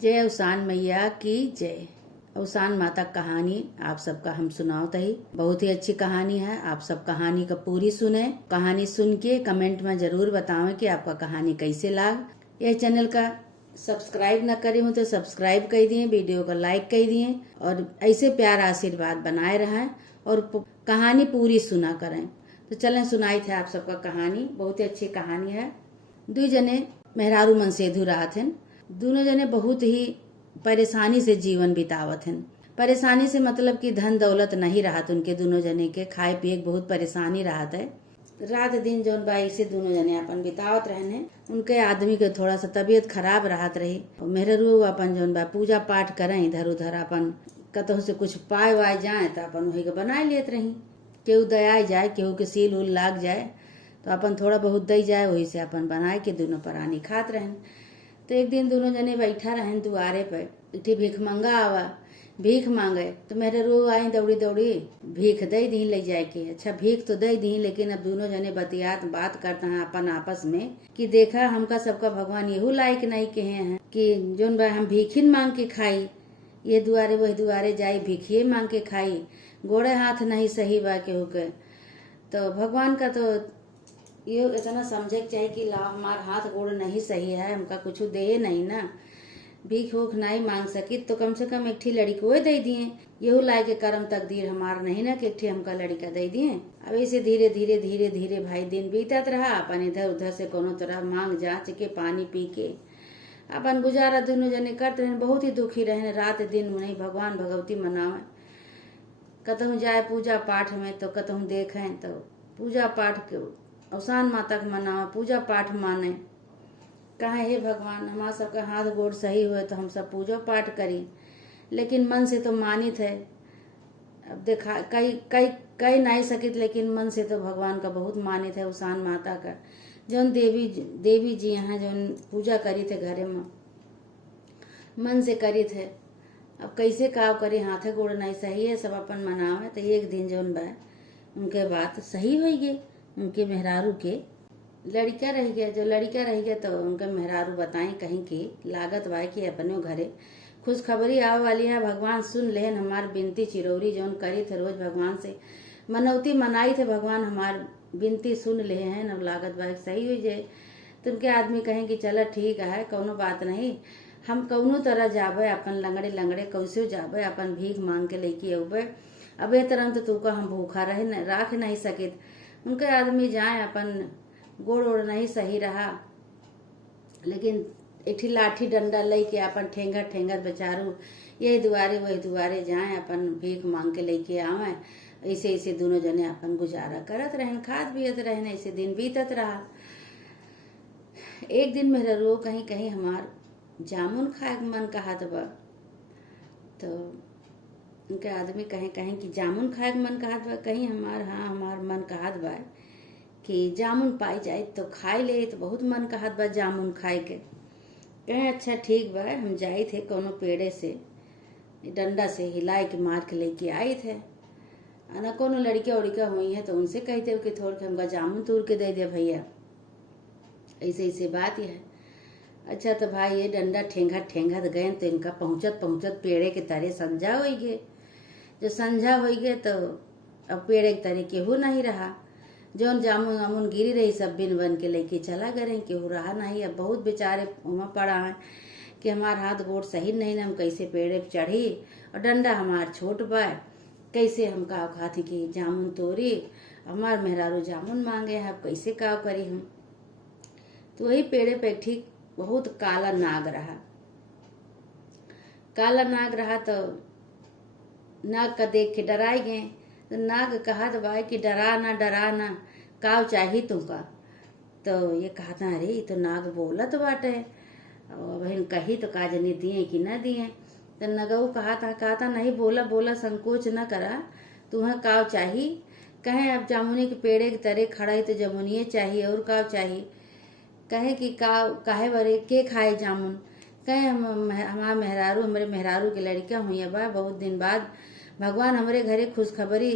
जय उसान मैया की जय। उसान माता कहानी आप सबका हम सुनाओ ही बहुत ही अच्छी कहानी है। आप सब कहानी का पूरी सुने। कहानी सुन के कमेंट में जरूर बतावें कि आपका कहानी कैसे लाग। यह चैनल का सब्सक्राइब न करे हो तो सब्सक्राइब कर दिए, वीडियो को लाइक कर दिए और ऐसे प्यार आशीर्वाद बनाए रहें और कहानी पूरी सुना करें। तो चलें सुनाई थे आप सबका कहानी। बहुत ही अच्छी कहानी है। दो जने मेहरारू मनसेधु राहत हैं। दोनों जने बहुत ही परेशानी से जीवन बितावत हैं। परेशानी से मतलब कि धन दौलत नहीं राहत उनके दोनों जने के, खाए पिए बहुत परेशानी राहत है। रात दिन जौन बाई से दोनों जने अपन बितावत रहने। उनके आदमी के थोड़ा सा तबीयत खराब राहत रही। मेहरारू अपन जौन बा पूजा पाठ करें, इधर उधर अपन कतहु से कुछ पाए वाए जाए तो अपन वही के बनाए लेत रही। केहू दया जाए, केहू के सील उल लाग जाए तो अपन थोड़ा बहुत दई जाए, वही से अपन बनाए के दोनों प्राणी खात रहन। तो एक दिन दोनों जने बैठा रहन दुआरे पे। इठी भीख मंगा आवा, भीख मांगे तो मेरे रू आई दौड़ी दौड़ी भीख दे दी ले जाए के। अच्छा भीख तो दे दी, लेकिन अब दोनों जने बतियात बात करते हैं अपन आपस में कि देखा हमका सबका भगवान यहू लायक नहीं कहे हैं कि जोन बा हम भीखिन मांग के खाई, ये दुआरे वही दुआरे जाई भीखिए मांग के खाई, गोड़े हाथ नहीं सही बा केहू के। तो भगवान का तो ये इतना समझे चाहिए कि ला हमार हाथ गोड़ नहीं सही है, हमका कुछ दे नहीं ना, भीख उख नहीं मांग सकी तो कम से कम एक ठी लड़ी को दे दिए। यहू लाए के कर्म तकदीर हमार नहीं ना कि एक ठी हमका लड़का दे दिए। अब ऐसे धीरे धीरे धीरे धीरे भाई दिन बीतत रहा। अपन इधर उधर से कोनो तरह मांग जांच के पानी पी के अपन गुजारा दोनों जने करते रहे। बहुत ही दुखी रहे। रात दिन उन्हें भगवान भगवती मनावे, कतहु जाए पूजा पाठ में तो कतहु देखें तो पूजा पाठ के उसान माता के मनावा, पूजा पाठ माने। कहे हे भगवान हमारा सबका हाथ गोड़ सही हुए तो हम सब पूजा पाठ करी, लेकिन मन से तो मानित है। अब देखा कई कई कई नहीं सकित, लेकिन मन से तो भगवान का बहुत मानित है। उसान माता का जौन देवी जी यहाँ जौन पूजा करी थे घरे में मन से करी थे। अब कैसे काव करे, हाथ गोड़ नहीं सही है, सब अपन मनावे। तो एक दिन जौन बा उनके बात सही हो गई। उनके मेहरारू के लड़का रह गया। जो लड़का रह गया तो उनके मेहरारू बताएं कहीं की लागत बा कि अपने घरे खुशखबरी आवे वाली है। भगवान सुन लेन हमार बिनती चिरौरी जौन करी थे रोज भगवान से मनौती मनाई थे, भगवान हमार बिनती सुन ले हैं। अब लागत बा सही हो जाए। तो उनके आदमी कहें कि चलो ठीक है, कौनो बात नहीं, हम कौनो तरह जाबे, अपन लंगड़े लंगड़े कैसे जाबे, अपन भीख मांग के लेके अबे। अब ए तरह तो तू का हम भूखा रहे राख नहीं सकित। उनके आदमी जाए, अपन गोड़ ओड़ नहीं सही रहा, लेकिन एक लाठी डंडा लेके अपन ठेंगा ठेंगा बेचारू यही दुआरे वही दुआरे जाए, अपन भीख मांग के लेके आवे। ऐसे ऐसे दोनों जने अपन गुजारा करत रहन, खात पियत रहन। ऐसे दिन बीतत रहा। एक दिन मेरा रो कहीं कहीं हमार जामुन खाए के मन कहत बा। तो उनके आदमी कहें कि जामुन खाए के मन कहत बा। कहीं हमार मन कहत बा कि जामुन पाई जाए तो खाए ले, तो बहुत मन कहत बा जामुन खाए के। कहें अच्छा ठीक बा, हम जाए थे कोनो पेड़े से डंडा से हिलाए के मार के लेके आए थे। ना कोनो लड़का उड़का हुई है तो उनसे कहते हो कि थोड़ के हमका जामुन तोड़ के दे दे भैया। ऐसे ऐसे बात है। अच्छा तो भाई ये डंडा ठेंगा ठेंगा गए तो इनका पहुंचत पहुंचत पेड़े के तरे संझा हो गए। जो संझा हो गए तो अब पेड़े के तरे केहू नहीं रहा। जौन जामुन वामुन गिरी रही सब बिन बन के लेके चला गए, केहू रहा नहीं। अब बहुत बेचारे उमा पड़ा है कि हमार हाथ गोड़ सही नहीं ना, हम कैसे पेड़े पे चढ़ी और डंडा हमार छोट बा, कैसे हम काव खाती कि जामुन तोड़ी, हमार मेहरारू जामुन मांगे है, अब कैसे काव करी हम। तो वही पेड़े पे ठीक बहुत काला नाग रहा। काला नाग रहा तो नाग का देख के डराई गए। तो नाग कहत बा कि डरा ना काव चाही तुमका। तो ये कहता अरे ये तो नाग बोलत बाटे, और बहन कही तो का जनी दिए कि न दिए। तो नगऊ कहता नहीं बोला बोला, संकोच न करा, तुम्हें काव चाही। कहे अब जामुनी के पेड़े के तरे खड़ा है तो जामुनिये चाहिए और काव चाहिए। कहे कि काव काहे बरे के खाए जामुन। कहे हमार मेहरारू हमारे मेहरारू के लड़का हुई बा, बहुत दिन बाद भगवान हमारे घरे खुशखबरी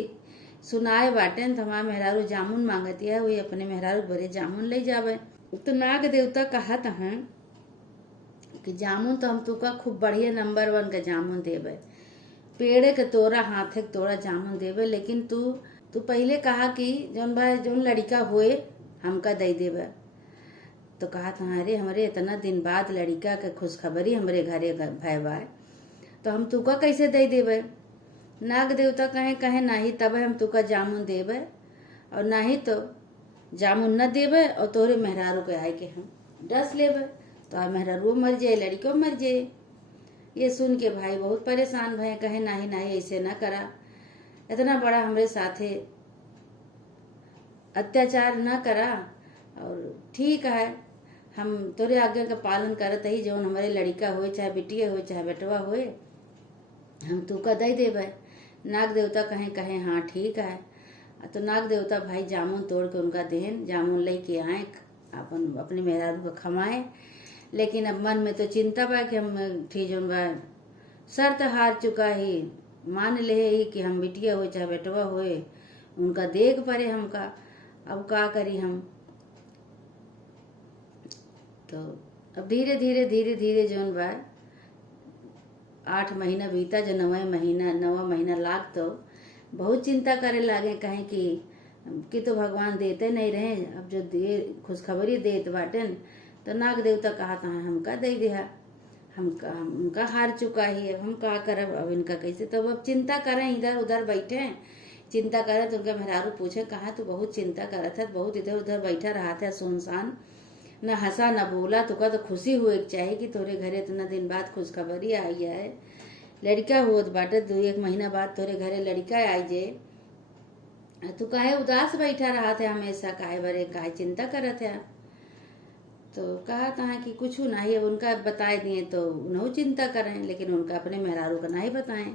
सुनाए बाटे तो हमार मेहरारू जामुन मांगती है, वही अपने मेहरारू भरे जामुन ले जावे। तो नाग देवता कहत हैं कि जामुन तो हम तुका खूब बढ़िया नंबर 1 के जामुन देबे, पेड़े के तोरा हाथे के तोरा जामुन देबे, लेकिन तू पहले कहा कि जौन लड़का हुए हमका दे देबे। तो कहा था अरे हमारे इतना दिन बाद लड़का के खुशखबरी हमरे घरे भय बा, तो हम तुका कैसे दे देबे। नाग देवता कहे कहे नाही तब हम तुका जामुन देबे, और नाही तो जामुन न देबे और तोरे मेहरारू के आए के हम डस लेबे, तो मेहरारू मर जाए लड़को मर जाए। ये सुन के भाई बहुत परेशान भय, कहे नाही नाही ऐसे न करा, इतना बड़ा हमरे साथे अत्याचार न करा, और ठीक है हम तोरे आज्ञा का पालन करत ही, जौन हमारे लड़का हुए चाहे बिटिया हुए चाहे बेटवा हुए हम तुका दे देबे। नाग देवता कहे कहे हाँ ठीक है। तो नाग देवता भाई जामुन तोड़ के उनका देहन जामुन लेके आए, अपन अपने मेहरारू को खमाए, लेकिन अब मन में तो चिंता बा कि हम ठीक जौन बा शर्त हार चुका ही, मान ले ही कि हम बिटिया हुए चाहे बेटवा हुए उनका देख पड़े हमका, अब का करी हम। तो अब धीरे धीरे धीरे धीरे जौन बा 8 महीना बीता, जो 9वां महीना लाग तो बहुत चिंता करे लागे, कहे कि तो भगवान देते नहीं रहे, अब जो दे खुशखबरी देत बाटन तो नाग देवता कहा था हमका दे दिया, हमका हार चुका ही, अब हम का करब, अब इनका कैसे। तो अब चिंता करें, इधर उधर बैठे चिंता करें, तो उनका मेहरारू पूछे कहा तू बहुत चिंता करा था, बहुत इधर उधर बैठा रहा था सुनसान, न हंसा न बोला, तुका तो खुशी हुए चाहिए कि तोरे घरे इतना दिन बाद खुशखबरी आई है, लड़का होत बाटे 2-1 महीना बाद तोरे घरे लड़का आई जे, तू काहे उदास बैठा रहा था हमेशा, काहे बरे काहे चिंता करत है। तो कहा था कि कुछ नहीं, अब उनका बताए दिए तो उन्हों चिंता करें, लेकिन उनका अपने मेहरारू का नहीं बताएं।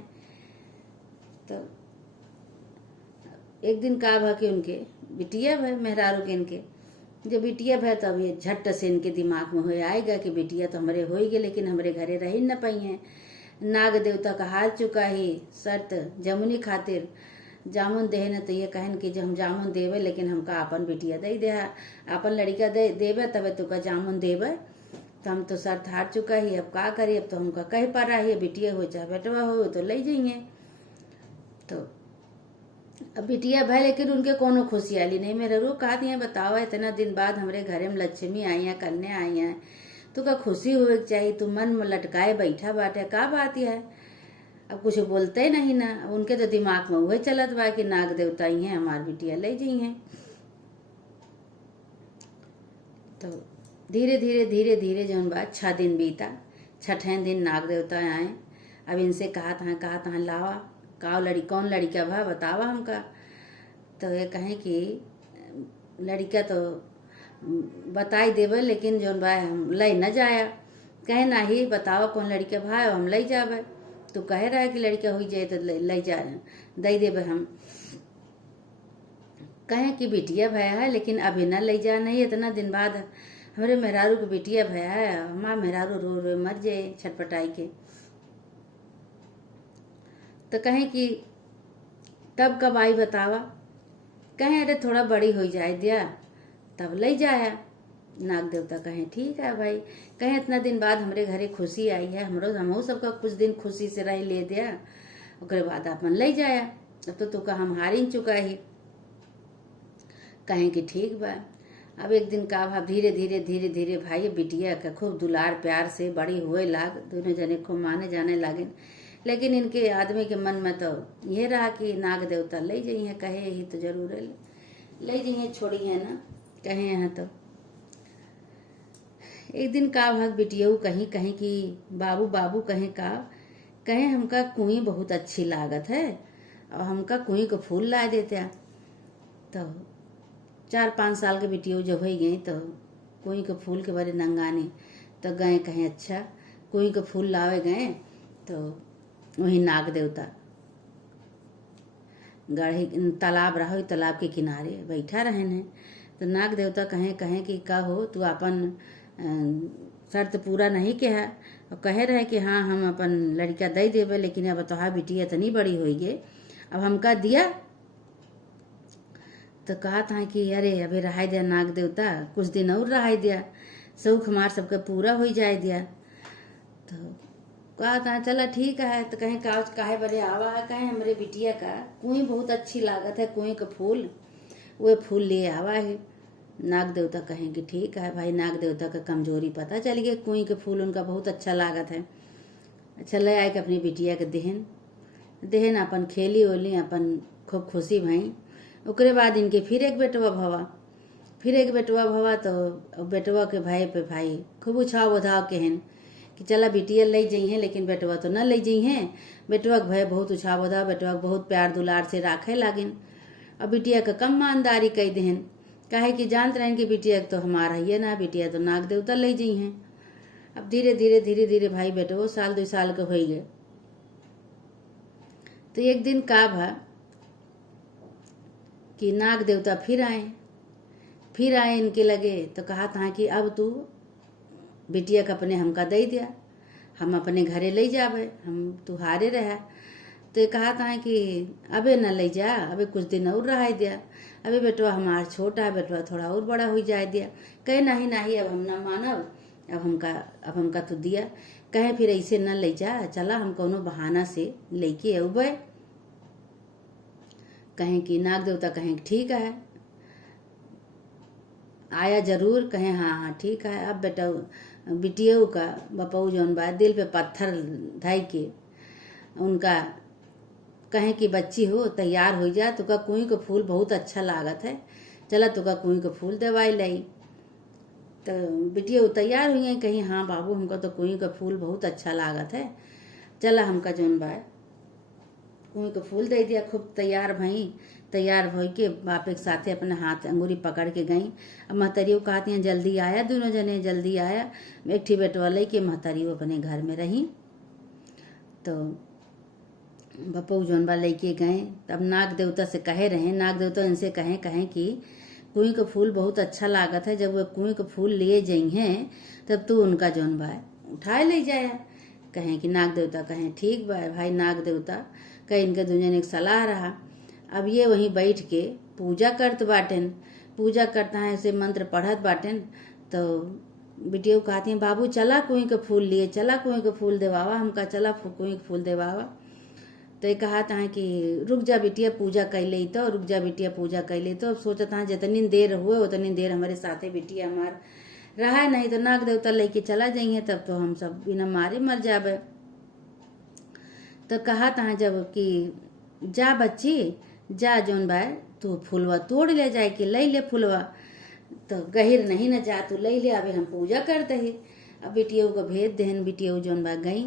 तो एक दिन का भा कि उनके बिटिया भय मेहरारू के, इनके जो बिटिया भय, तब ये झट से इनके दिमाग में हो आएगा कि बिटिया तो हमारे हो गए, लेकिन हमारे घरे रह न पाई है। नाग देवता का हार चुका ही शर्त जमुनी खातिर जामुन दे न, तो ये कहन कि जो हम जामुन देवे, लेकिन हमका अपन बिटिया दे दे, अपन लड़का देवे तबे तुका जामुन देवे, तो हम तो शर्त हार चुका ही, अब का करी, अब तो हमका कह पा रहा है बिटिया हो चाहे बेटवा हो तो ले जाइए। तो अब बिटिया भाई, लेकिन उनके कोनो खुशहाली नहीं। मेरे रू कहा दिए बताओ इतना दिन बाद हमारे घरे में लक्ष्मी आई है, कन्या आई है, तो का खुशी हुए चाहिए, तू मन में लटकाए बैठा बाटे, का बात है। अब कुछ बोलते ही नहीं ना, उनके तो दिमाग में वही चलत बा कि नाग देवता ही है हमार बिटिया ले जाइए। तो धीरे धीरे धीरे धीरे जौन बा 6 दिन बीता, 6ठे दिन नाग देवता आए। अब इनसे कहा था लावा कौन लड़का भा बतावा हमका। तो ये कहें कि लड़का तो बताई देवे, लेकिन जौन बा हम ले न जाया, कहे ना ही बतावा कौन लड़का भा हम ले जावे, तो कहे रहा है कि लड़का हुई जाए तो ले जा दे देवे हम। कहे कि बिटिया भया है, लेकिन अभी न ले जा, नहीं इतना दिन बाद हमारे मेहरारू को बिटिया भया है, हमारा मेहरारू रो रो मर जाए छटपटाई के। तो कहें कि तब कब आई बतावा, कहें अरे थोड़ा बड़ी हो जाए दिया तब ले जाया। नाग देवता कहें ठीक है भाई, कहें इतना दिन बाद हमारे घरे खुशी आई है, हमो सबका कुछ दिन खुशी से रह ले दिया, उसके बाद अपन ले जाया, अब तो तुका हम हार ही चुका ही। कहें कि ठीक बा। अब एक दिन का भाव धीरे धीरे धीरे धीरे भाई बिटिया का खूब दुलार प्यार से बड़ी हुए लाग, दोनों जने खूब माने जाने लगे, लेकिन इनके आदमी के मन में तो ये रहा कि नाग देवता ले जाइए, कहे ही तो जरूर ले जाइए, छोड़ी है ना कहे हैं। तो एक दिन का भाग बिटिया कहीं कि बाबू बाबू कहे हमका कुई बहुत अच्छी लागत है, और हमका कुई को फूल ला देते। तो 4-5 साल के बिटिया जब हो गई तो कुई के फूल के बारे नंगाने, तो गए कहें अच्छा कुई के फूल लावे गए, तो वही नाग देवता गढ़े तालाब रहा, तालाब के किनारे बैठा रहे हैं। तो नाग देवता कहें कि का हो तू अपन शर्त पूरा नहीं के है, और कहे रहे कि हाँ हम अपन लड़का दे देवे, लेकिन अब तोहार बिटिया इतनी बड़ी हो गई, अब हमका दिया। तो कहा था कि अरे अभी रहा दिया नाग देवता, कुछ दिन और रहा दिया, सऊख हमार सबका पूरा हो जाए दिया। तो कहा था चला ठीक है। तो कहें काहे बड़े आवा है, कहें हमरे बिटिया का कुई बहुत अच्छी लागत है, कुई का फूल, वो फूल ले आवा है। नाग देवता कहें कि ठीक है भाई, नाग देवता का कमजोरी पता चल गया, कुई के फूल उनका बहुत अच्छा लागत है। अच्छा ले आए कि अपनी बिटिया के देहन अपन खेली ओली, अपन खूब खुशी भई। ओकरे बाद इनके फिर एक बेटवा भवा। तो बेटवा के भाई पे भाई खूब उछाव उधाव केहन कि चला बिटिया ले जई हैं, लेकिन बेटवा तो न ले जई हैं। बेटवा के भाई बहुत उछाव उधाव, बेटवा के बहुत प्यार दुलार से राखे लागिन। अब बिटिया का कम ईमानदारी कई देहन, काहे कि जानत रहें कि बिटिया तो हमारा ही ना, बिटिया तो नाग देवता ले जई हैं। अब धीरे धीरे भाई बेटो 1-2 साल के हो गए। तो एक दिन का भा कि नाग देवता फिर आए इनके लगे। तो कहा था कि अब तू बिटिया का अपने हमका दे दिया, हम अपने घरे ले जावे, हम तुहारे रहा। तो कहा था कि अबे न ले जा, अबे कुछ दिन और रह दिया, अबे बेटवा हमार छोटा है, बेटवा थोड़ा और बड़ा हो जाए दिया। कहे नहीं अब हम न मानब, अब हमका तो दिया। कहे फिर ऐसे न ले जा, चला हम कोनो बहाना से लेके अबे। कहें कि नाग देवता कहें ठीक है, आया जरूर। कहें हाँ ठीक है। अब बेटा बिटिया का बपऊ जौन बा दिल पे पत्थर धाई के उनका कहें कि बच्ची हो तैयार हो जा, तुका कुई का फूल बहुत अच्छा लागत है, चला तुका कुई का फूल दवाई लाई। तो बिटिया तैयार हुई है, कहीं हाँ बाबू हमको तो कुई का फूल बहुत अच्छा लागत है, चला हमका जौन बा कुई का फूल दे दिया। खूब तैयार भई के बापे के साथे अपने हाथ अंगूरी पकड़ के गई। अब महतरियों कहती हैं जल्दी आया, दोनों जने जल्दी आया। एक ठी बेटवा ले के महतरियों अपने घर में रही। तो बपऊ जौन बा लेके गए। तब नाग देवता से कहे रहे, नाग देवता इनसे कहें कि कुई का फूल बहुत अच्छा लागत है, जब वो कुई का फूल लिए जाई हैं तब तू उनका जौन बा उठाए ले जाया। कहें कि नाग देवता कहें ठीक बा भाई। नाग देवता कहे इनके दुनिया एक सलाह रहा। अब ये वहीं बैठ के पूजा करत बाटेन, पूजा करता है ऐसे मंत्र पढ़त बाटेन। तो बिटिया कहती हैं बाबू चला कुई का फूल लिए, चला कुई का फूल देवावा हमका, चला कुई का फूल देवावा। तो ये कहा था कि रुक जा बिटिया पूजा कैले, तो रुक जा बिटिया पूजा कैले। तो अब सोचता है जितनी देर हुए उतनी देर हमारे साथे बिटिया हमार रहा, नहीं तो नाग देवता लेके चला जाइए, तब तो हम सब बिना मारे मर जावे। तो कहा था जब कि जा बच्ची जा जौन बा तू फूलवा तोड़ ले जाए कि ले ले फूलवा। तो गहिर नहीं न जा, तू ले ले, अभी हम पूजा कर दही। अब बिटिया को भेज देहन। बिटिया जौन बा गई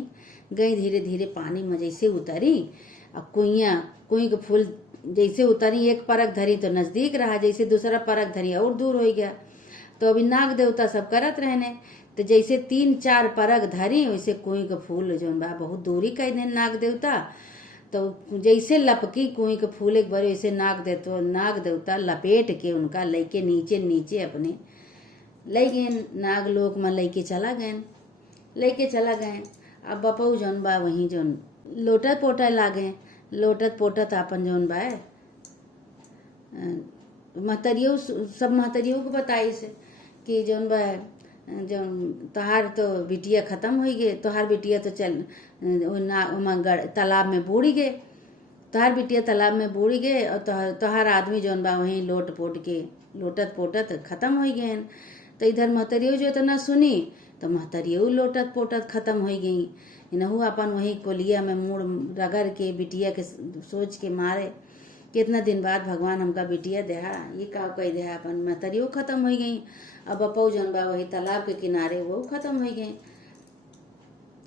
धीरे धीरे पानी में जैसे उतरी। अब कुई के फूल जैसे उतरी, एक परख धरी तो नजदीक रहा, जैसे दूसरा परख धरी और दूर हो गया। तो अभी नाग देवता सब करत रहने। तो जैसे 3-4 परख धरी, वैसे कुई के फूल जौन बा बहुत दूरी कह देन नाग देवता। तो जैसे लपकी कुई के फूल एक बार, वैसे नाग देवता लपेट के उनका लेके नीचे अपने ले गए, नागलोक में लेके चला गए। अब बपऊ जौन बा वहीं जौन लोटत पोटत अपन जौन बा महतरियों को बताई से कि जौन बा जौन तोहार तो बिटिया खत्म हो गए, तोहार बिटिया तो चल तालाब में बूढ़ी गए, तोहार बिटिया तालाब में बूढ़ी गए, और तोहार आदमी जौन बा वहीं लोटत पोटत खत्म हो गए। तो इधर महतरियों जो तो न सुनी, तो महतरियों लोटत पोटत खत्म हो गई। इनहू अपन वही कोलिया में मुड़ रगड़ के बिटिया के सोच के मारे कितना दिन बाद भगवान हमका बिटिया देहा, ये का कही देहा। अपन महतरियों खत्म हो गई। अब बपऊ जौन बा वही तालाब के किनारे वो खत्म हो गई।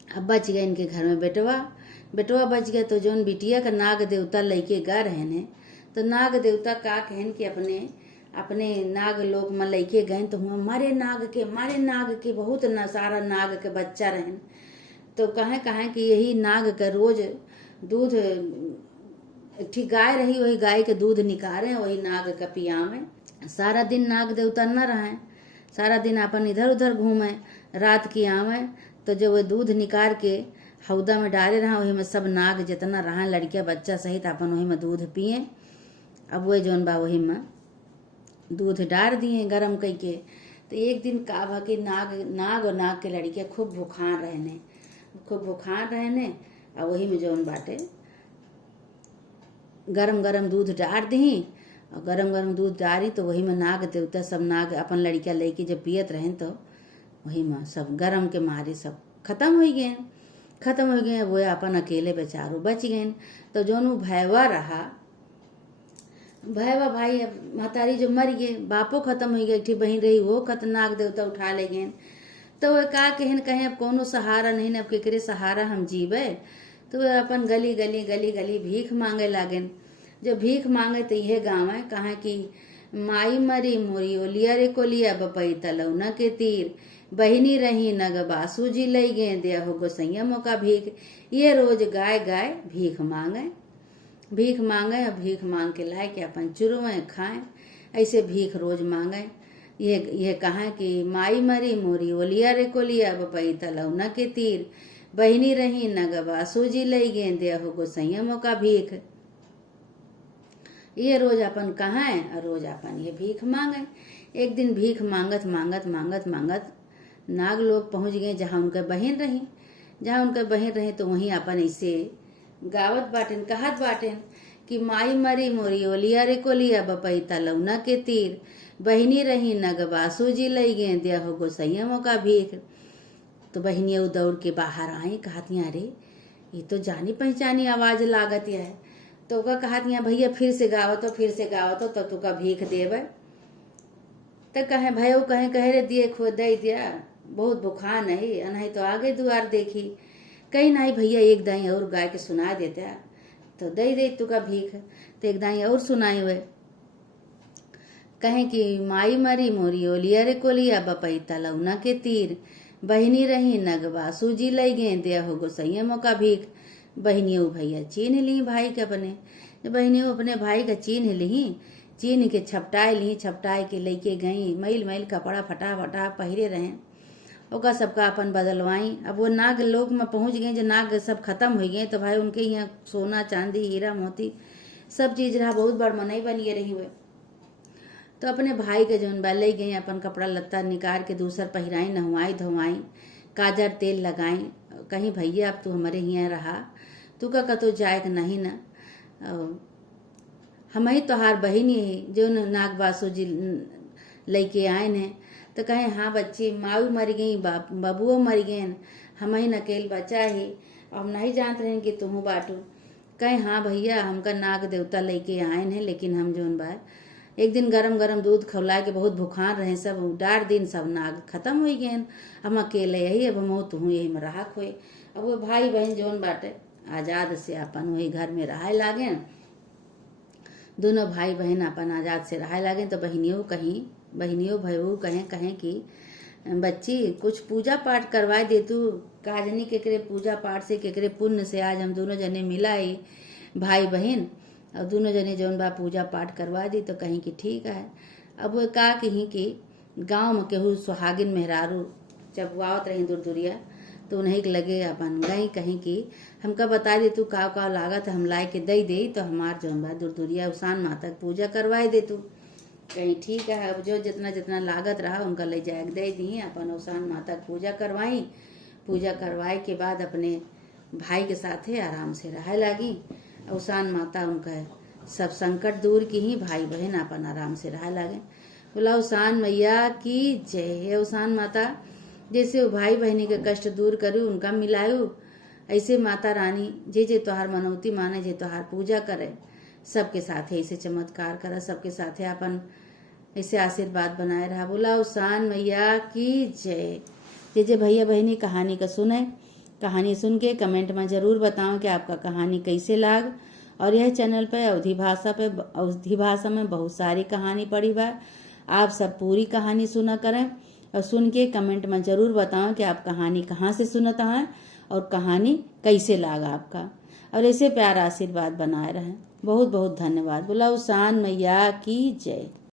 अब बच गए इनके घर में बेटवा बच गया। तो जौन बिटिया का नाग देवता लेके गा रहे ने, तो नाग देवता का कहन कि अपने नाग लोक में लेके गए। तो हुआ मारे नाग के बहुत सारा नाग के बच्चा रहन। तो कहें कि यही नाग का रोज दूध ठीक गाय रही, वही गाय के दूध निकाले, वही नाग का पियावे। सारा दिन नाग देवता न रहे, सारा दिन अपन इधर उधर घूमे, रात की आवे। तो जब वो दूध निकाल के हौदा में डाले रहा, वही में सब नाग जितना रहा लड़किया बच्चा सहित अपन वही में दूध पिए। अब वही जौन बा वही में दूध डाल दिए गरम कई के। तो एक दिन का भा कि नाग और नाग के लड़कियां खूब भूखान रहने। खूब बुखार रहने और वही में जौन बाटे गरम गरम दूध डाल दी और गरम गरम दूध डाली तो वही में नाग देवता सब नाग अपन लड़किया लेके जब पियत रहें तो वही में सब गरम के मारे सब खत्म हो गए वो अपन अकेले बेचारो बच गए। तो जौन भैवा रहा भैवा भाई महतारी जो मर गए बापो खत्म हो गए, एक बहन रही वो खतरनाक देवता उठा ले गए। तो वह का कहन कहें अब कोनो सहारा नहीं न अब केकरे सहारा हम जीवे। तो वह अपन गली गली गली गली भीख मांगे लागेन। जो भीख मांगे तो यह गाँव है कहा कि माई मरी मोरी ओलिया रे कोलिया बपई तलौना के तीर बहिनी रही नग बासु जी लई गे दिया हो गोसैया मौका भीख। ये रोज गाय गाय भीख मांगे और भीख मांग के लाए के अपन चुरवे खाएं। ऐसे भीख रोज मांगे। ये कहा कि माई मरी मोरी ओलिया रे कोलिया बपई तलौना के तीर बहिनी रही नग बासु जी लई गे दिया हो गोसैया मौका भीख। ये रोज अपन कहाँ और रोज अपन ये भीख मांगे। एक दिन भीख मांगत मांगत मांगत मांगत नाग लोग पहुंच गए जहाँ उनके बहन रहे तो वहीं अपन ऐसे गावत बाटेन कहत बाटेन कि माई मरी मोरी ओलिया रे कोलिया बपई तलौना के तीर बहिनी रही नग बासु जी लई गे दिया हो गोसैया मौका भीख। तो बहनिया दौड़ के बाहर आई कहती अरे ये तो जानी पहचानी आवाज लागत है। तो का कहती भैया फिर से गावत हो तो तुका भीख देवे। तो कहे भयो कहे रे दिए खो दे दिया बहुत बुखार नहीं अनही तो आगे दुआर देखी कहीं नहीं भैया एक दाई और गाय के सुना देता तो दे तुका भीख। तो एक दाई और सुनाई हुए कहे कि माई मरी मोरी ओलिया रे कोलिया बपई तलौना के तीर बहिनी रही नग बासु जी लई गे दिया हो गोसैया मौका भीख। बहनियों भैया चीन ली भाई के बहनियों अपने भाई का चीन के छपटाए के लेके गई मैल कपड़ा फटा पहिरे रहे ओका सबका अपन बदलवाई। अब वो नाग लोक में पहुंच गए जो नाग सब खत्म हो गए तो भाई उनके यहाँ सोना चांदी हीरा मोती सब चीज रहा बहुत बड़ मनई बनिए रही हुए। तो अपने भाई के जौन ले गई अपन कपड़ा लत्ता निकाल के दूसर पहिराई नहवाई धोवाई काजर तेल लगाई कहीं भैया अब तू हमारे यहाँ रहा तू का कतो जाए नहीं न हम ही तोहार बहिनी जो नाग बासु जी लेके आए ने। तो कहे हाँ बच्ची माऊ मर गई बबुओ मर गए हम ही अकेले बचा ही हम नहीं जानते रहे कि तुम बाटू। कहे हाँ भैया हमका नाग देवता लेके आए हैं लेकिन हम जोन बा एक दिन गरम गरम दूध खवला के बहुत बुखार रहे सब डार दिन सब नाग खत्म हो गए हम अकेले यही अब हम तू यही में रहा खोए। अब वो भाई बहन जोन बाटे आजाद से अपन वही घर में रहा लागे दोनों भाई बहन अपन आजाद से रहा लागे। तो बहनियों भयू कहें कि बच्ची कुछ पूजा पाठ करवाए दे तू काजनी केकरे पूजा पाठ से केकरे पुण्य से आज हम दोनों जने मिलाई भाई बहन और दोनों जने जौन बा पूजा पाठ करवा दी। तो कहीं कि ठीक है। अब वो का कहीं कि गांव में केहू सुहागिन मेहरारू जब आवत रही दूरिया तो उन्हें लगे अपन गई कहीं कि हमका बता दे तू का लागत हम ला के दे तो हमार जौन बा दूरिया उसान माता पूजा करवाए दे तू। कहीं ठीक है। अब जो जितना लागत रहा उनका ले जाए दे दी अपन उसान माता पूजा करवाए के बाद अपने भाई के साथ आराम से रह लागी। उसान माता उनका सब संकट दूर की ही भाई बहन अपन आराम से रह लागे। बोला उसान मैया की जय। उसान माता जैसे वो भाई बहनी के कष्ट दूर करू उनका मिलायू ऐसे माता रानी जे तोहार मनौती माने जे तोहार पूजा करे सबके साथ ऐसे चमत्कार करे सबके साथ अपन ऐसे आशीर्वाद बनाए रहा। बोला उसान मैया की जय। जे भैया बहनी कहानी का सुने कहानी सुन के कमेंट में जरूर बताओ कि आपका कहानी कैसे लाग। और यह चैनल पे अवधी भाषा में बहुत सारी कहानी पड़ी बा आप सब पूरी कहानी सुना करें और सुन के कमेंट में जरूर बताओ कि आप कहानी कहाँ से सुनता है और कहानी कैसे लागा आपका और ऐसे प्यार आशीर्वाद बनाए रहें। बहुत बहुत धन्यवाद। बोला उसान मैया की जय।